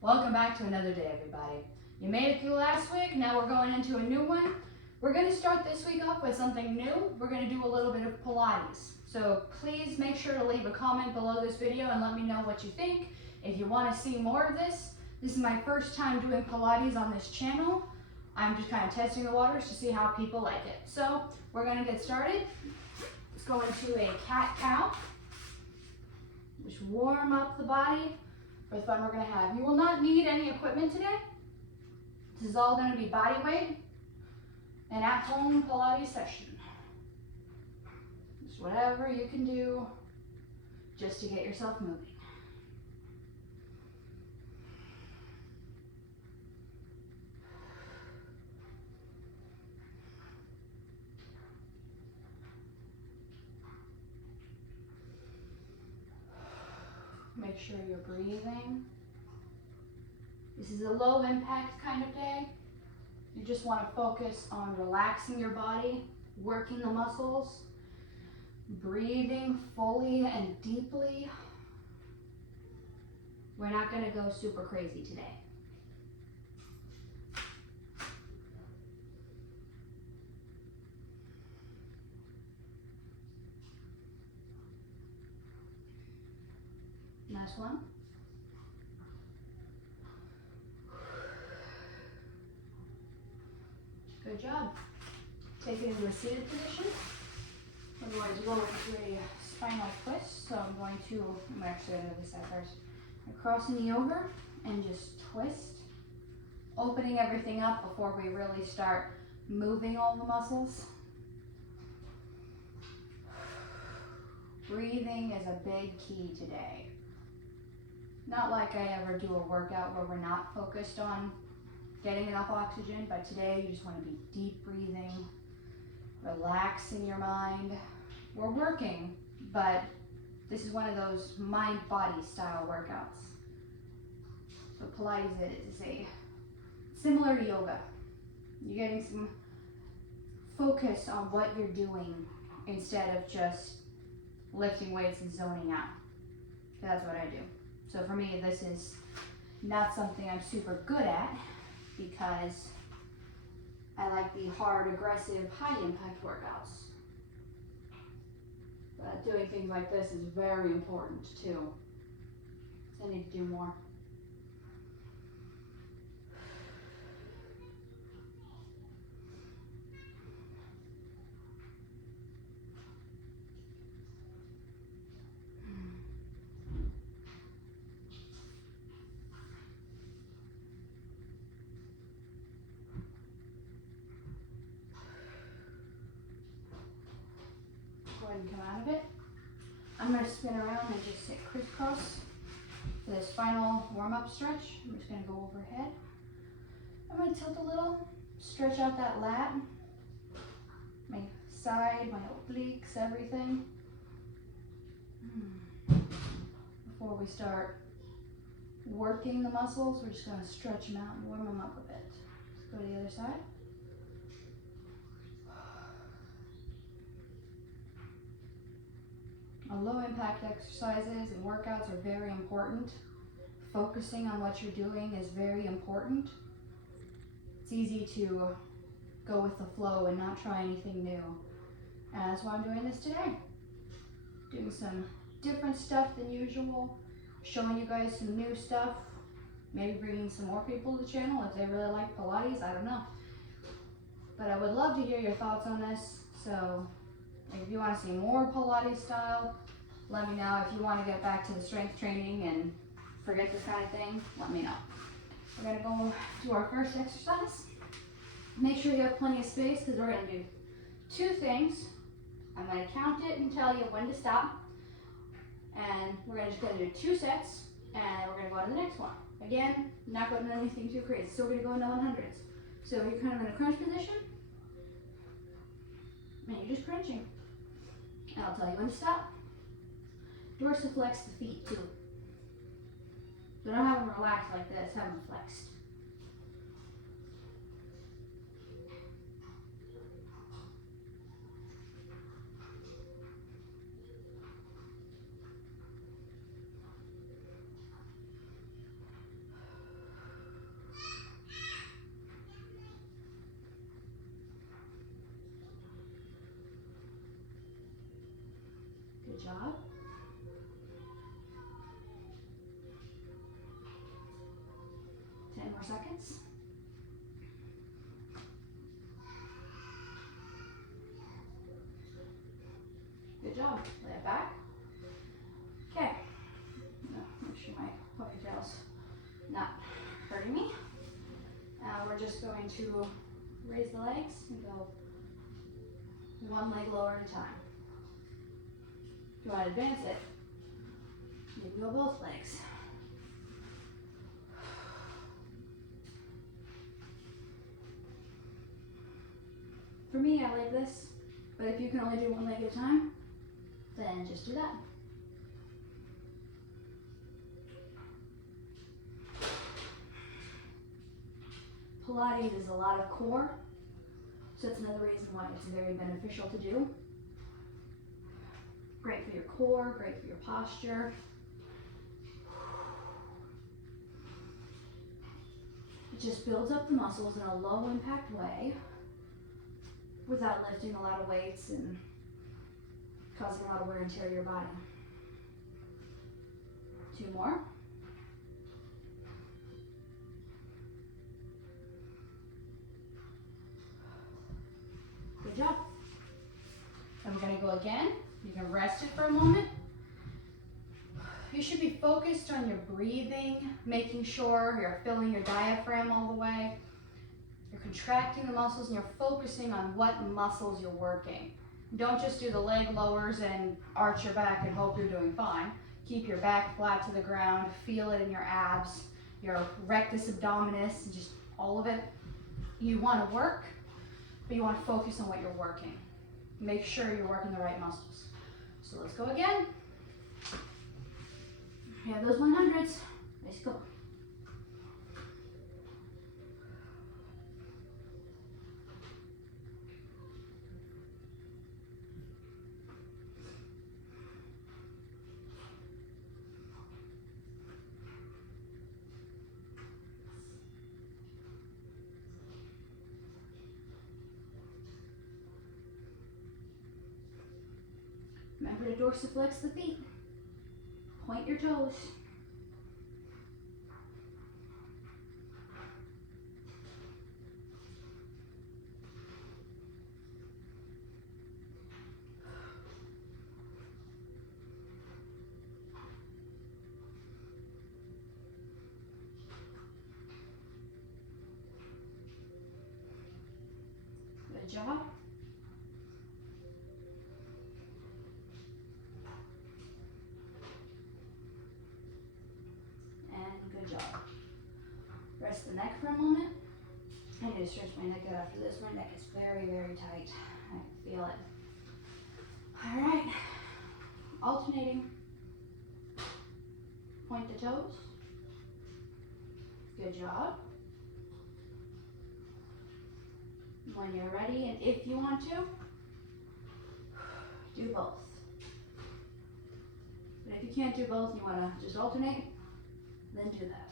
Welcome back to another day, everybody. You made it through last week, now we're going into a new one. We're going to start this week off with something new. We're going to do a little bit of Pilates. So please make sure to leave a comment below this video and let me know what you think. If you want to see more of this is my first time doing Pilates on this channel. I'm just kind of testing the waters to see how people like it. So we're going to get started. Let's go into a cat-cow. Just warm up the body for the fun we're going to have. You will not need any equipment today. This is all going to be body weight and at-home Pilates session. Just whatever you can do just to get yourself moving. Make sure you're breathing. This is a low impact kind of day. You just want to focus on relaxing your body, working the muscles, breathing fully and deeply. We're not going to go super crazy today. Last one. Good job. Take it into a seated position. We're going to go into a spinal twist. So I'm actually going to do this side first. I'm crossing the over and just twist. Opening everything up before we really start moving all the muscles. Breathing is a big key today. Not like I ever do a workout where we're not focused on getting enough oxygen, but today you just want to be deep breathing, relaxing your mind. We're working, but this is one of those mind-body style workouts. So Pilates is similar to yoga. You're getting some focus on what you're doing instead of just lifting weights and zoning out. That's what I do. So for me, this is not something I'm super good at because I like the hard, aggressive, high impact workouts. But doing things like this is very important too. So I need to do more. Go ahead and come out of it. I'm going to spin around and just sit crisscross for this final warm-up stretch. I'm just going to go overhead. I'm going to tilt a little, stretch out that lat, my side, my obliques, everything. Before we start working the muscles, we're just going to stretch them out and warm them up a bit. Let's go to the other side. Low impact exercises and workouts are very important. Focusing on what you're doing is very important. It's easy to go with the flow and not try anything new. And that's why I'm doing this today. Doing some different stuff than usual, showing you guys some new stuff, maybe bringing some more people to the channel if they really like Pilates, I don't know. But I would love to hear your thoughts on this. So if you want to see more Pilates style, let me know. If you want to get back to the strength training and forget this kind of thing, let me know. We're going to go to our first exercise. Make sure you have plenty of space because we're going to do two things. I'm going to count it and tell you when to stop. And we're just going to do 2 sets and we're going to go on to the next one. Again, not going to do anything too crazy. Still going to go into 100s. So you're kind of in a crunch position. And you're just crunching. And I'll tell you when to stop. Dorsiflex the feet too. So don't have them relaxed like this, have them flexed. Good job. More seconds. Good job. Lay it back. Okay. Make sure my puppy tail's not hurting me. We're just going to raise the legs and go one leg lower at a time. If you want to advance it, you can go both legs. For me, I like this, but if you can only do one leg at a time, then just do that. Pilates is a lot of core, so that's another reason why it's very beneficial to do. Great for your core, great for your posture. It just builds up the muscles in a low impact way without lifting a lot of weights and causing a lot of wear and tear to your body. 2 more. Good job. And we're gonna go again. You can rest it for a moment. You should be focused on your breathing, making sure you're filling your diaphragm all the way. You're contracting the muscles and you're focusing on what muscles you're working. Don't just do the leg lowers and arch your back and hope you're doing fine. Keep your back flat to the ground, feel it in your abs, your rectus abdominis, just all of it. You want to work, but you want to focus on what you're working. Make sure you're working the right muscles. So let's go again. We have those 100s. Let's go. Remember to dorsiflex the feet. Point your toes. Good job. Good job. Rest the neck for a moment. I need to stretch my neck out after this. My neck is very, very tight. I can feel it. All right. Alternating. Point the toes. Good job. When you're ready, and if you want to, do both. But if you can't do both, you want to just alternate, then do that.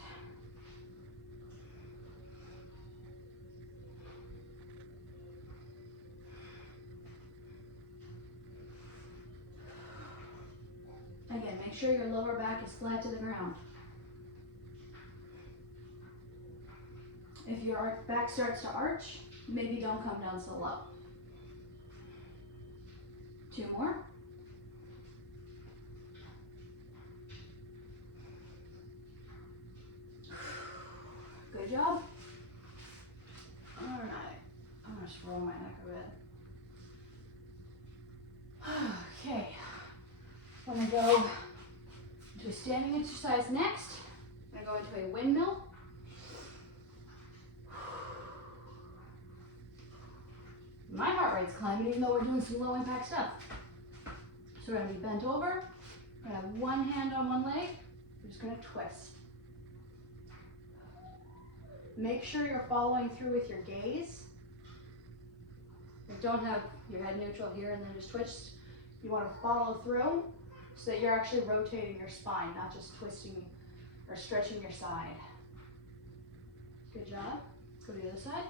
Again, make sure your lower back is flat to the ground. If your back starts to arch, maybe don't come down so low. 2 more. Good job. All right, I'm gonna just roll my neck a bit. Okay, I'm gonna go to a standing exercise next. I'm gonna go into a windmill. My heart rate's climbing even though we're doing some low impact stuff. So we're gonna be bent over. We're gonna have one hand on one leg. We're just gonna twist. Make sure you're following through with your gaze. Don't have your head neutral here and then just twist. You want to follow through so that you're actually rotating your spine, not just twisting or stretching your side. Good job. Let's go to the other side.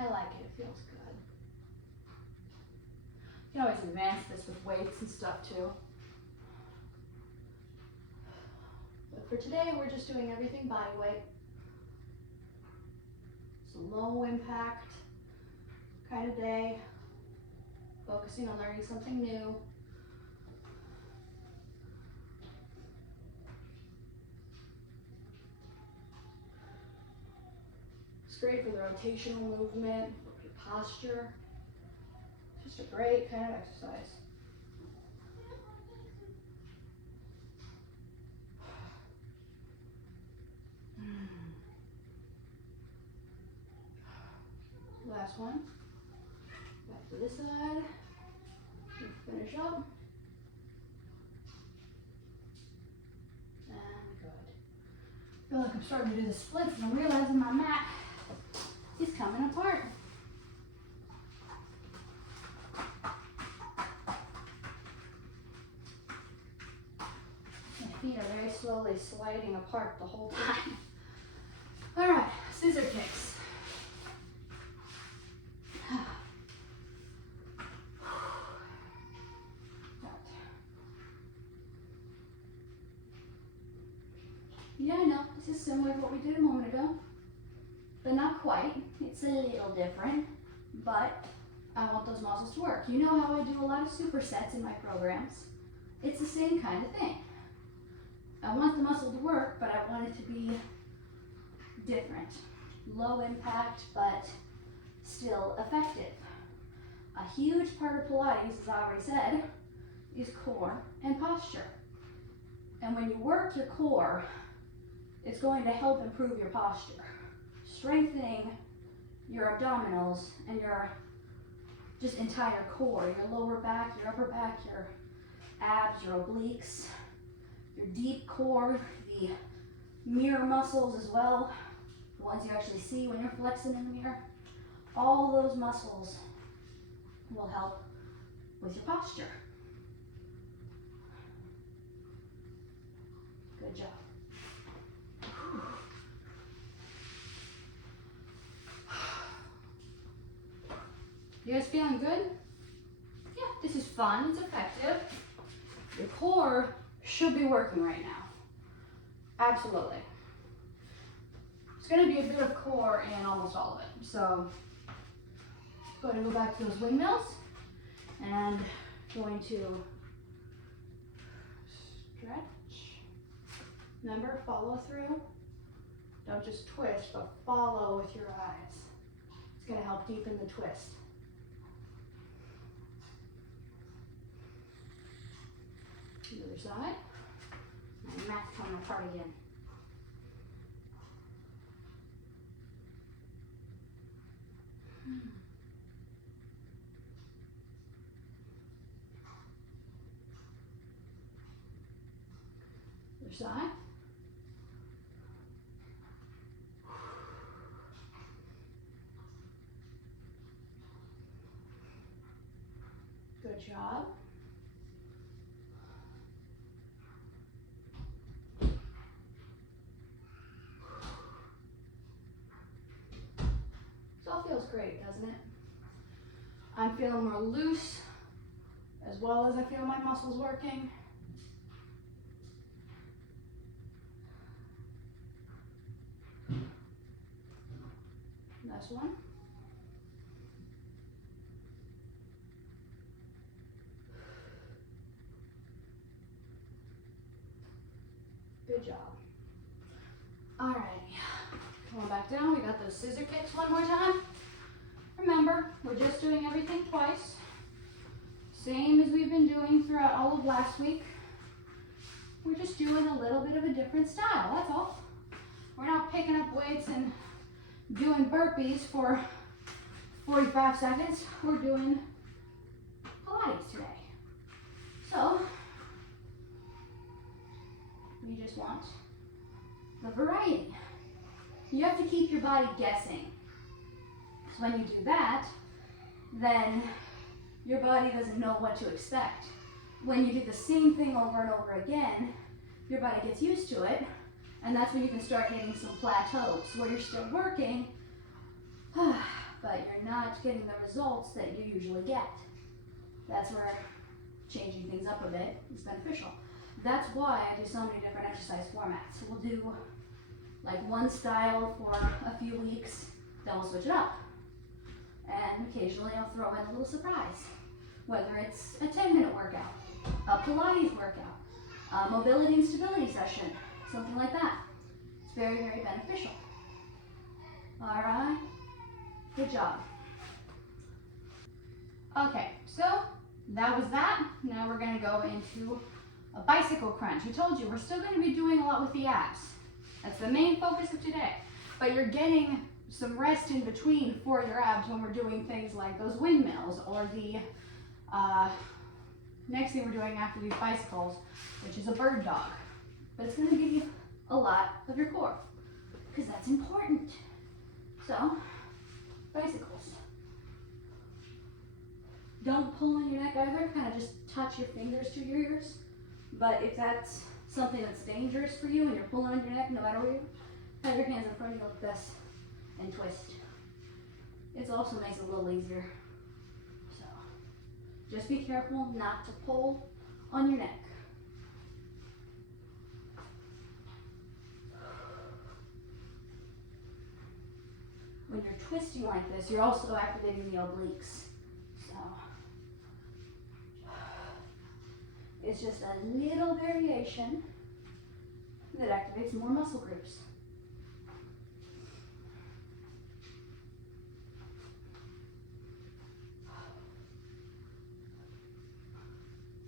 I like it, it feels good. You can always advance this with weights and stuff too. But for today, we're just doing everything body weight. It's a low impact kind of day, focusing on learning something new. It's great for the rotational movement, for your posture. Just a great kind of exercise. Last one. Back to this side. And finish up. And good. I feel like I'm starting to do the splits and I'm realizing my mat is coming apart. My feet are very slowly sliding apart the whole time. All right, scissor kicks. Yeah, I know, this is similar to what we did a moment ago, but not quite. It's a little different, but I want those muscles to work. You know how I do a lot of supersets in my programs? It's the same kind of thing. I want the muscle to work, but I want it to be different. Low impact, but still effective. A huge part of Pilates, as I already said, is core and posture. And when you work your core, it's going to help improve your posture, strengthening your abdominals and your just entire core, your lower back, your upper back, your abs, your obliques, your deep core, the mirror muscles as well, the ones you actually see when you're flexing in the mirror. All those muscles will help with your posture. Good job. You guys feeling good? Yeah, this is fun, it's effective. Your core should be working right now. Absolutely. It's gonna be a bit of core in almost all of it. So, going to go back to those windmills and going to stretch. Remember, follow through. Don't just twist, but follow with your eyes. It's gonna help deepen the twist. The other side. My mat's coming apart again. Other side. Good job. Feels great, doesn't it? I'm feeling more loose as well as I feel my muscles working. Last one. Good job. All right, come on back down. We got those scissor kicks one more time. Remember, we're just doing everything twice. Same as we've been doing throughout all of last week. We're just doing a little bit of a different style, that's all. We're not picking up weights and doing burpees for 45 seconds. We're doing Pilates today. So, we just want the variety. You have to keep your body guessing. So when you do that, then your body doesn't know what to expect. When you do the same thing over and over again, your body gets used to it, and that's when you can start hitting some plateaus where you're still working, but you're not getting the results that you usually get. That's where changing things up a bit is beneficial. That's why I do so many different exercise formats. So we'll do like one style for a few weeks, then we'll switch it up. And occasionally I'll throw in a little surprise, whether it's a 10-minute workout, a Pilates workout, a mobility and stability session, something like that. It's very, very beneficial. All right, good job. Okay, so that was that. Now we're gonna go into a bicycle crunch. I told you, we're still gonna be doing a lot with the abs. That's the main focus of today. But you're getting some rest in between for your abs when we're doing things like those windmills or the next thing we're doing after these bicycles, which is a bird dog. But it's gonna give you a lot of your core because that's important. So, bicycles. Don't pull on your neck either, kind of just touch your fingers to your ears. But if that's something that's dangerous for you and you're pulling on your neck, no matter where you have your hands in front of you like this and twist. It also makes it a little easier. So just be careful not to pull on your neck. When you're twisting like this, you're also activating the obliques. So it's just a little variation that activates more muscle groups.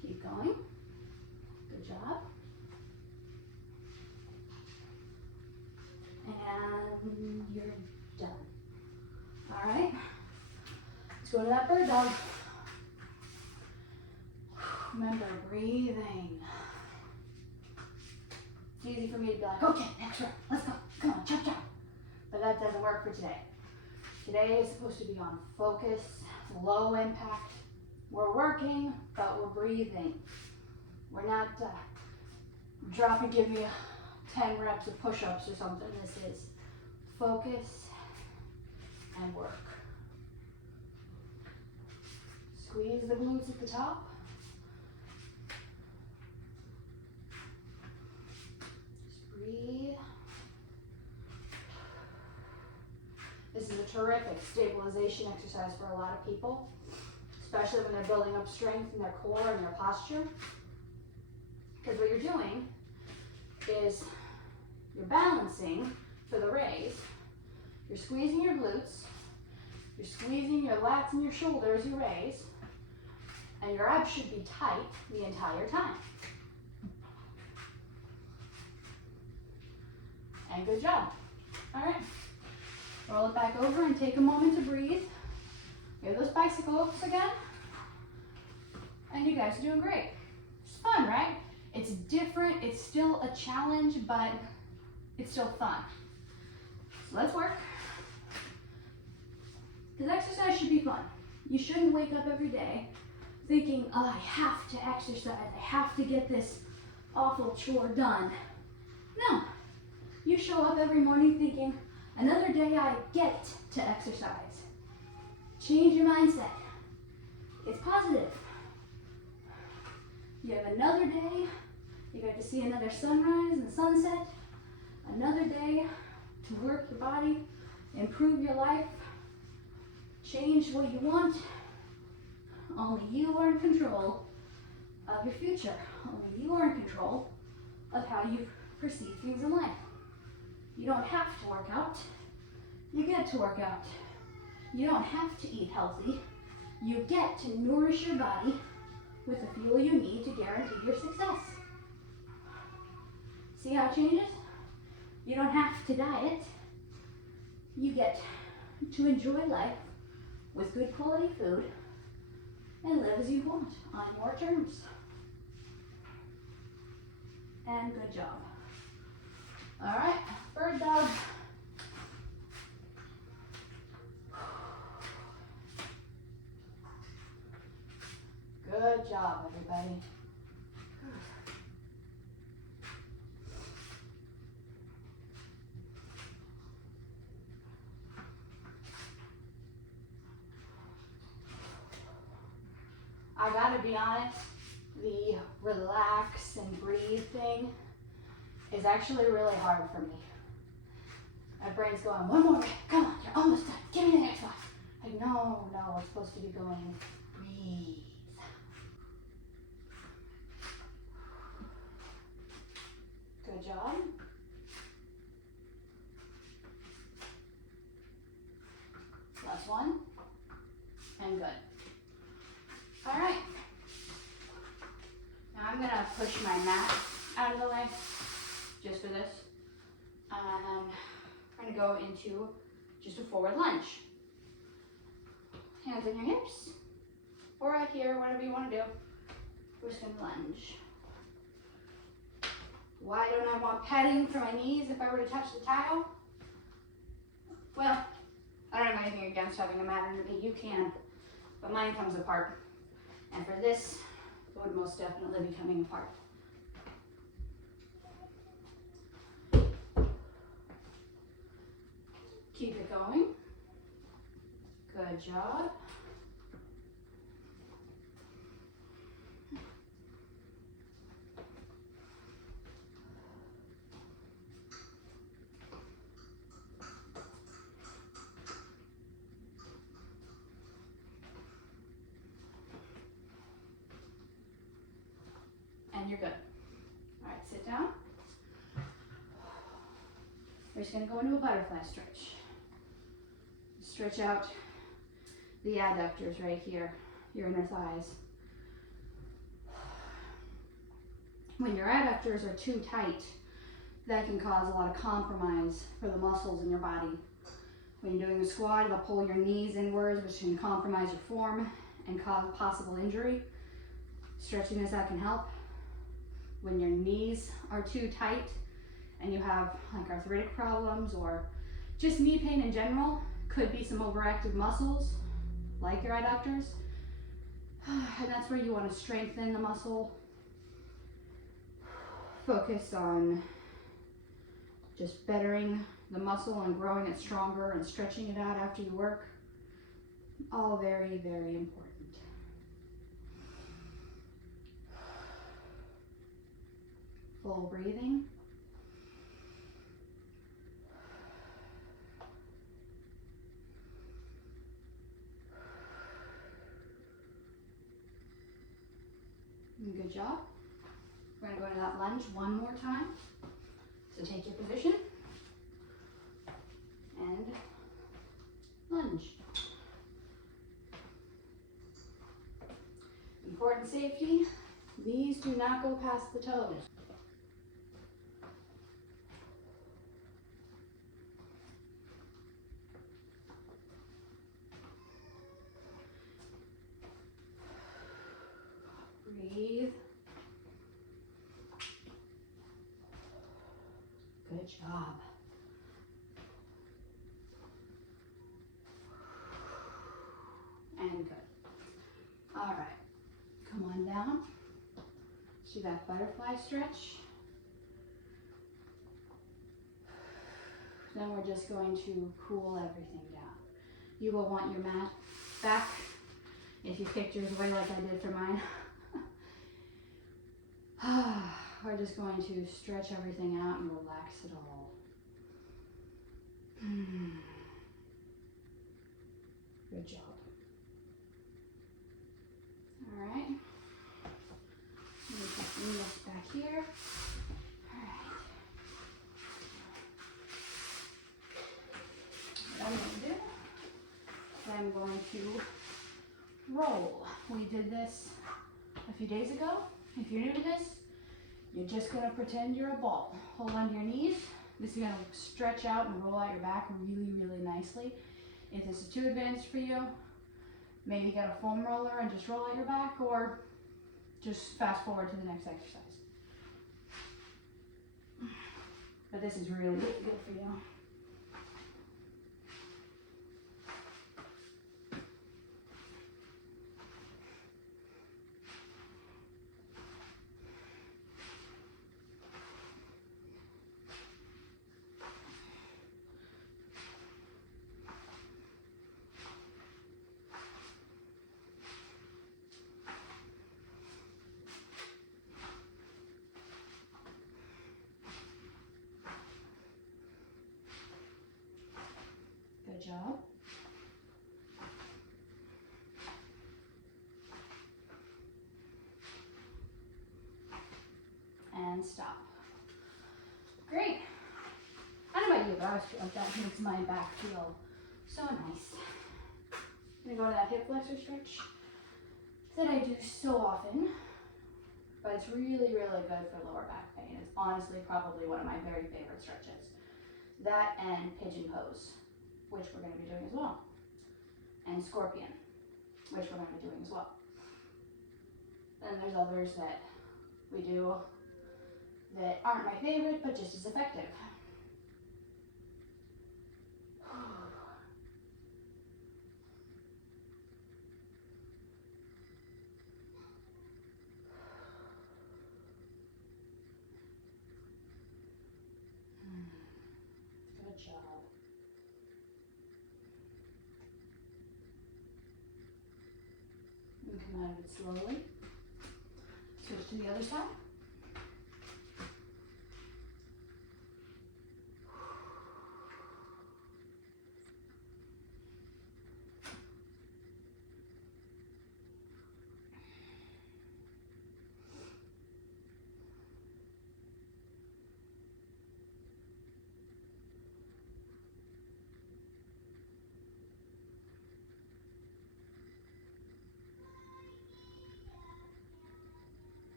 Keep going. Good job. And you're done. All right. Let's go to that bird dog. Remember, breathing. It's easy for me to be like, okay, next row, let's go, come on, jump, jump. But that doesn't work for today. Today is supposed to be on focus, low impact. We're working, but we're breathing. We're not dropping, give me 10 reps of push-ups or something. This is focus and work. Squeeze the glutes at the top. Breathe. This is a terrific stabilization exercise for a lot of people, especially when they're building up strength in their core and their posture. Because what you're doing is you're balancing for the raise. You're squeezing your glutes, you're squeezing your lats and your shoulders as you raise, and your abs should be tight the entire time. And good job. All right, roll it back over and take a moment to breathe. Give those bicycles again. And you guys are doing great. It's fun, right? It's different, it's still a challenge, but it's still fun. So let's work. Because exercise should be fun. You shouldn't wake up every day thinking, oh, I have to exercise, I have to get this awful chore done. No. You show up every morning thinking, another day I get to exercise. Change your mindset. It's positive. You have another day, you get to see another sunrise and sunset, another day to work your body, improve your life, change what you want. Only you are in control of your future. Only you are in control of how you perceive things in life. You don't have to work out. You get to work out. You don't have to eat healthy. You get to nourish your body with the fuel you need to guarantee your success. See how it changes? You don't have to diet. You get to enjoy life with good quality food and live as you want on your terms. And good job. All right, bird dog. Good job, everybody. I gotta be honest, the relax and breathe thing is actually really hard for me. My brain's going, one more rep, come on, you're almost done, give me the next one. Like, no, it's supposed to be going, breathe. Good job. Last one, and good. All right. Now I'm gonna push my mat out of the way, just for this. And I'm gonna go into just a forward lunge. Hands on your hips, or right here, whatever you wanna do. We're just gonna lunge. Why don't I want padding for my knees if I were to touch the tile? Well, I don't have anything against having a mat underneath. You can, but mine comes apart. And for this, it would most definitely be coming apart. Keep it going. Good job. And you're good. All right, sit down. We're just gonna go into a butterfly stretch. Stretch out the adductors right here, your inner thighs. When your adductors are too tight, that can cause a lot of compromise for the muscles in your body. When you're doing a squat, it'll pull your knees inwards, which can compromise your form and cause possible injury. Stretching this out can help. When your knees are too tight and you have like arthritic problems or just knee pain in general, could be some overactive muscles like your adductors. And that's where you want to strengthen the muscle. Focus on just bettering the muscle and growing it stronger and stretching it out after you work. All very, very important. Full breathing. Good job. We're going to go into that lunge one more time. So take your position and lunge. Important safety, knees do not go past the toes. Breathe. Good job. And good. All right, come on down. Do that butterfly stretch. Then we're just going to cool everything down. You will want your mat back if you kicked yours away like I did for mine. We're just going to stretch everything out and relax it all. Good job. All right. Let me just bring this back here. All right. What I'm going to do is I'm going to roll. We did this a few days ago. If you're new to this, you're just going to pretend you're a ball. Hold onto your knees. This is going to stretch out and roll out your back really, really nicely. If this is too advanced for you, maybe get a foam roller and just roll out your back, or just fast forward to the next exercise. But this is really good for you. job. And stop. Great. I don't know about you, but I feel like that makes my back feel so nice. I'm gonna go to that hip flexor stretch that I do so often, but it's really, really good for lower back pain. It's honestly probably one of my very favorite stretches. That and pigeon pose, which we're gonna be doing as well. And scorpion, which we're gonna be doing as well. Then there's others that we do that aren't my favorite, but just as effective. Good job. And come out of it slowly. Switch to the other side.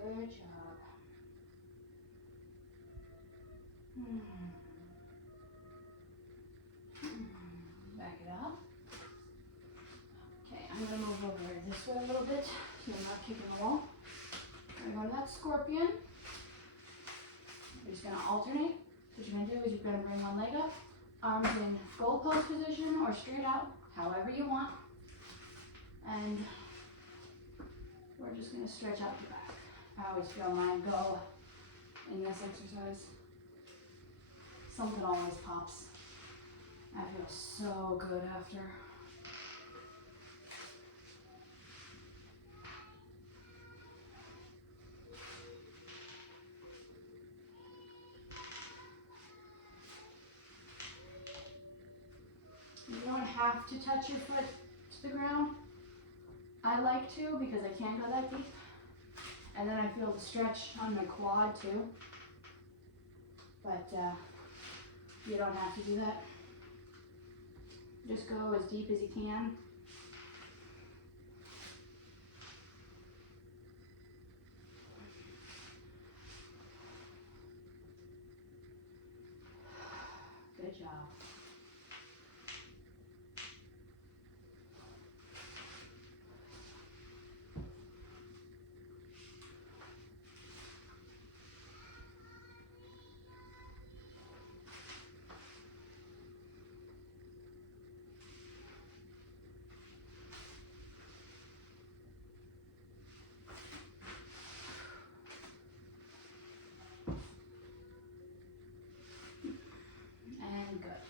Good job. Back it up. Okay, I'm gonna move over this way a little bit so you're not kicking the wall. We're gonna go to that scorpion. You're just gonna alternate. What you're gonna do is you're gonna bring one leg up, arms in goalpost position or straight out, however you want. And we're just gonna stretch out the back. I always feel mine go in this exercise. Something always pops. I feel so good after. You don't have to touch your foot to the ground. I like to because I can't go that deep. And then I feel the stretch on my quad too. But you don't have to do that. Just go as deep as you can. Good job. And good.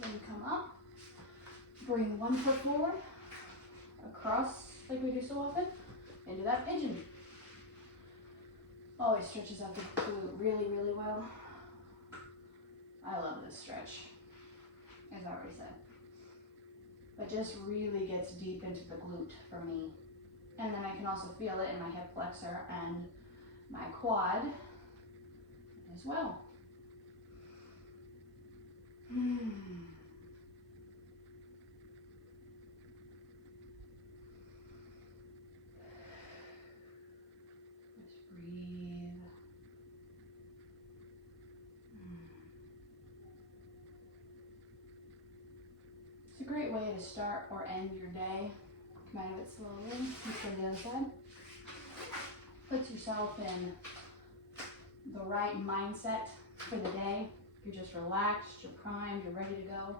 Then come up, bring one foot forward, across like we do so often, into that pigeon. Always stretches out the glute really, really well. I love this stretch, as I already said. But just really gets deep into the glute for me. And then I can also feel it in my hip flexor and my quad as well. Just breathe. It's a great way to start or end your day. Come out of it slowly. Let's go to the other side. Puts yourself in the right mindset for the day. You're just relaxed, you're primed, you're ready to go.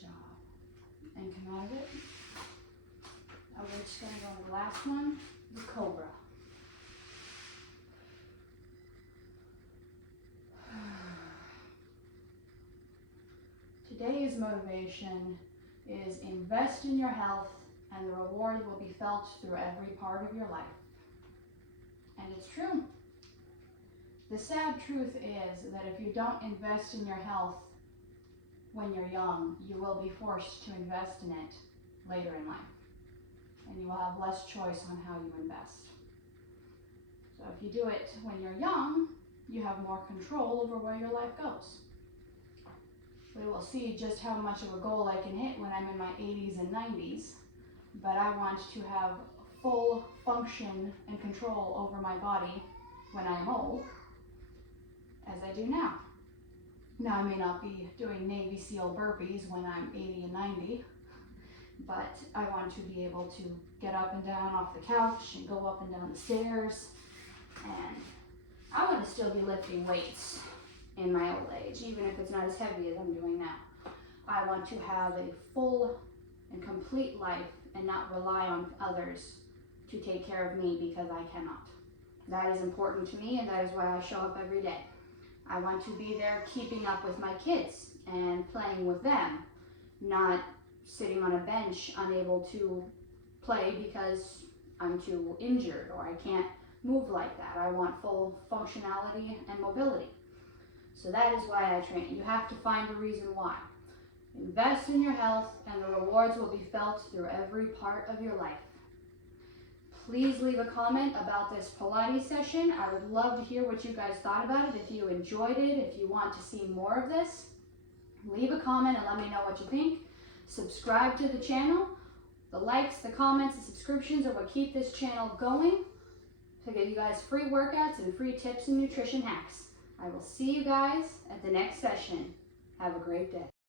job. And come out of it. Now we're just going to go to the last one, the cobra. Today's motivation is invest in your health and the reward will be felt through every part of your life. And it's true. The sad truth is that if you don't invest in your health when you're young, you will be forced to invest in it later in life. And you will have less choice on how you invest. So if you do it when you're young, you have more control over where your life goes. We will see just how much of a goal I can hit when I'm in my 80s and 90s, but I want to have full function and control over my body when I'm old, as I do now. Now I may not be doing Navy SEAL burpees when I'm 80 and 90, but I want to be able to get up and down off the couch and go up and down the stairs, and I want to still be lifting weights in my old age, even if it's not as heavy as I'm doing now. I want to have a full and complete life and not rely on others to take care of me because I cannot. That is important to me, and that is why I show up every day. I want to be there keeping up with my kids and playing with them, not sitting on a bench unable to play because I'm too injured or I can't move like that. I want full functionality and mobility. So that is why I train. You have to find a reason why. Invest in your health and the rewards will be felt through every part of your life. Please leave a comment about this Pilates session. I would love to hear what you guys thought about it. If you enjoyed it, if you want to see more of this, leave a comment and let me know what you think. Subscribe to the channel. The likes, the comments, the subscriptions are what keep this channel going to give you guys free workouts and free tips and nutrition hacks. I will see you guys at the next session. Have a great day.